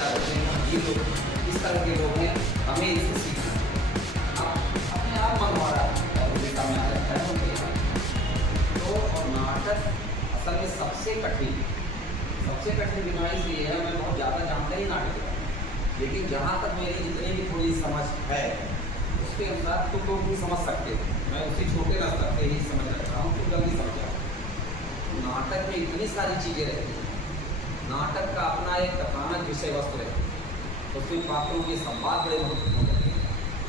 ये लोग इस तरह के लोग हैं, हमें इनसे सीखना है। अपने आप मन हमारा विवेका में आ जाता है तो और नाटक असल में सबसे कठिन बीमारी से ये है, मैं बहुत ज़्यादा जानता ही नाटक है, लेकिन जहाँ तक मेरी जितनी भी थोड़ी समझ है उसके अनुसार तुम लोग भी समझ सकते हो। मैं उसी छोटे स्तर से ही समझ रखा हूँ, तुम जल्दी समझ जाओ। नाटक में इतनी सारी चीज़ें रहती हैं। नाटक का अपना एक कथानक विषय वस्तु रहती है, उसमें पात्रों के संवाद बड़े महत्वपूर्ण रहते हैं,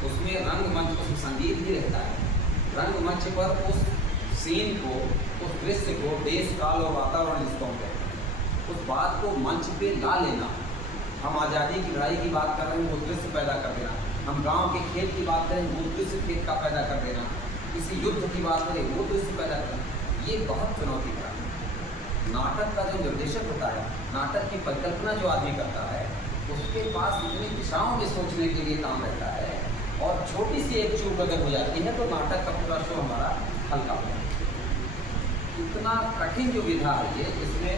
उसमें रंगमंच, उसमें संगीत भी रहता है। रंगमंच पर उस सीन को, उस दृश्य को, देश काल और वातावरण जिसको हम कहते हैं, उस बात को मंच पे ला लेना। हम आज़ादी की लड़ाई की बात कर रहे हैं, वो दृश्य पैदा कर देना। हम गांव के खेत की बात करें, वो दृश्य खेत का पैदा कर देना। किसी युद्ध की बात करें, वो दृश्य पैदा करना। ये बहुत चुनौती का है। नाटक का जो निर्देशक होता है, नाटक की परिकल्पना जो आदमी करता है, उसके पास इतनी दिशाओं में सोचने के लिए काम रहता है, और छोटी सी एक चूक अगर हो जाती है तो नाटक का पूरा शो हमारा हल्का हो जाता है। इतना कठिन जो विधा है ये, जिसमें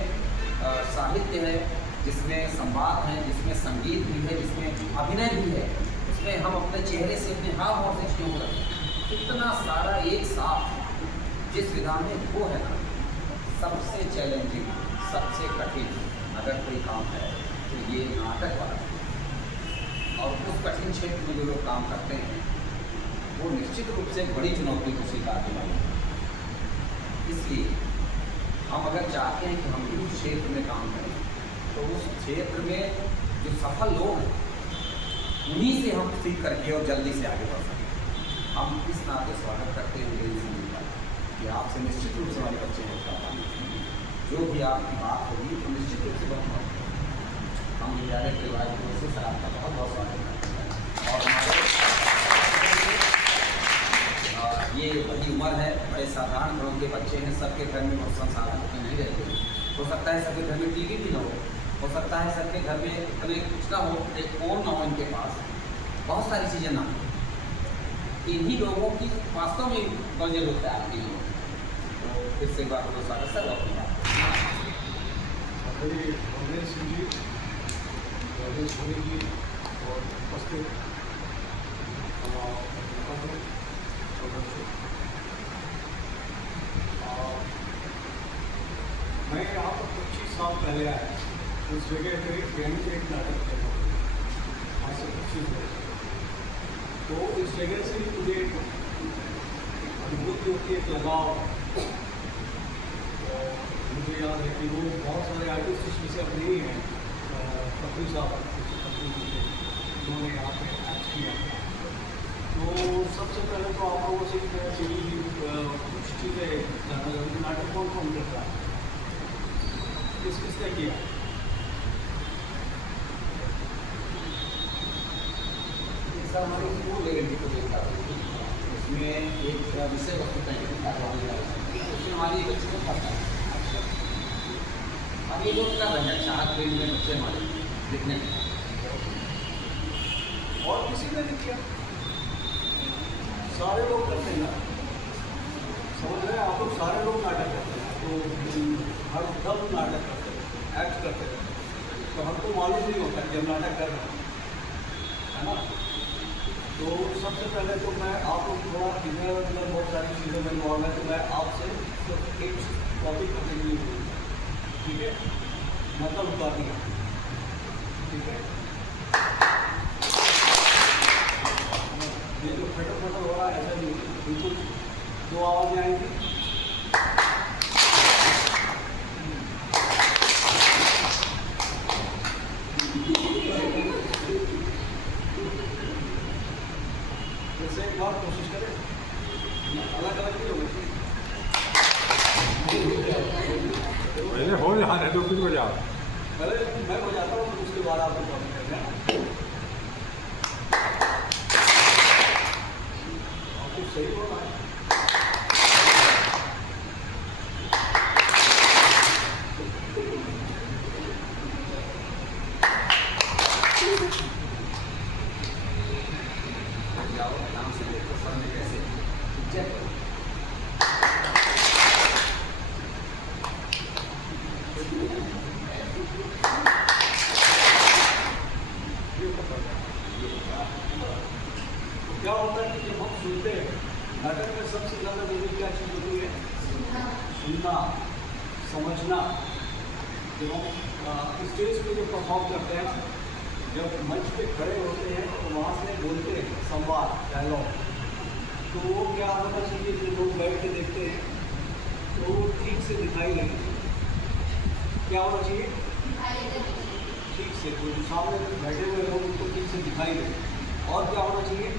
साहित्य है, जिसमें संवाद है, जिसमें संगीत भी है, जिसमें अभिनय भी है, उसमें हम अपने चेहरे से, अपने हाव भाव से क्यों करते हैं, इतना सारा एक साथ जिस विधा में, वो है ना सबसे चैलेंजिंग, सबसे कठिन अगर कोई काम है तो ये नाटक वाला है। और उस कठिन क्षेत्र में जो लोग काम करते हैं वो निश्चित रूप से एक बड़ी चुनौती को स्वीकारने वाले हैं। इसलिए हम अगर चाहते हैं कि हम भी उस क्षेत्र में काम करें तो उस क्षेत्र में जो सफल लोग हैं उन्हीं से हम सीख करके और जल्दी से आगे बढ़ सकें। हम इस नाते स्वागत करते हैं कि आपसे निश्चित रूप से हमारे बच्चे हैं, जो भी आपकी बात होगी तो निश्चित रूप से बहुत मदद करें। हम विद्यालय परिवार की ओर से सर आपका बहुत बहुत स्वागत करते हैं। और ये बड़ी उम्र है, बड़े साधारण घरों के बच्चे हैं, सबके घर में बहुत संसाधन उतने नहीं रहते। हो सकता है सबके घर में टीवी भी ना हो सकता है सबके घर में इतने कुछ ना हो, एक फ़ोन ना हो इनके पास, बहुत सारी चीज़ें ना हो। इन्हीं लोगों की वास्तव में बड़ी जरूरत है आपकी लोग। तो फिर से एक बार बहुत स्वागत सर अपनी बात। और उपस्थित मैं यहाँ पर 25 साल पहले आया, उस जगह पर ट्रेनिंग एक नाटक करता हूँ आज से 25 वर्ष। तो इस जगह से मुझे अनुभूति होती है, एक लगाव। मुझे याद है कि वो बहुत सारे आर्टिस्ट इसमें से अब नहीं हैं, कपिल साहब उन्होंने यहाँ पे एक्ट किया। तो सबसे पहले तो आप लोगों से कुछ चीज़ें जानना जरूरी, नाटक कौन कौन करता है, किसने किया? हमारी स्कूल लेवल की प्रतियोगिता थी, उसमें एक विषय वस्तु उसमें हमारी एक अच्छी करता है। अब ये लोग कर रहे हैं 4 ग्रेड में बच्चे हमारे लिखने में, और किसी ने नहीं किया, सारे लोग करते हैं ना, समझ रहे हैं आप लोग, सारे लोग नाटक करते हैं। तो हर सब नाटक करते हैं, एक्ट करते हैं, तो हमको मालूम नहीं होता कि हम नाटक कर रहे हैं, है ना। तो सबसे पहले तो मैं आप लोग थोड़ा इधर उधर बहुत सारी चीज़ों में इन्वॉल्व है, तो मैं आपसे एक टॉपिक करने के लिए बोलूँगा, ठीक है, मतलब बता दिया, ठीक है। ये जो फटाफट हो रहा है ऐसा नहीं, बिल्कुल 2 आवाज़ें आएंगी, जैसे एक बार कोशिश करें, अलग अलग नहीं होगा, पहले हो जाने तो फिर बजा, पहले मैं बजाता हूँ, उसके बाद आपको कमेंट करना है। आपको सही हो रहा है, जाओ नाम से देखो सर ने कैसे क्या होता है कि जब हम सुनते हैं, नाटक में सबसे ज़्यादा जरूरी क्या चीज़ होती है? सुनना, समझना। जब हम स्टेज पे जो परफॉर्म करते हैं, जब मंच पे खड़े होते हैं तो वहाँ से बोलते हैं संवाद, डायलॉग, तो वो क्या होना चाहिए? जो लोग बैठ के देखते हैं तो वो ठीक से दिखाई लगे। क्या होना चाहिए? ठीक से, कोई जो सामने बैठे हुए लोग उनको ठीक से दिखाई दे। और क्या होना चाहिए?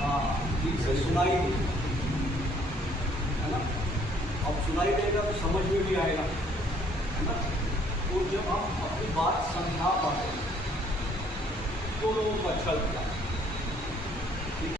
हाँ, ठीक से सुनाई दे, है ना? अब सुनाई देगा तो समझ में भी आएगा, है ना? तो जब हम अपनी बात समझा पाते हैं तो लोगों को अच्छा लगता है।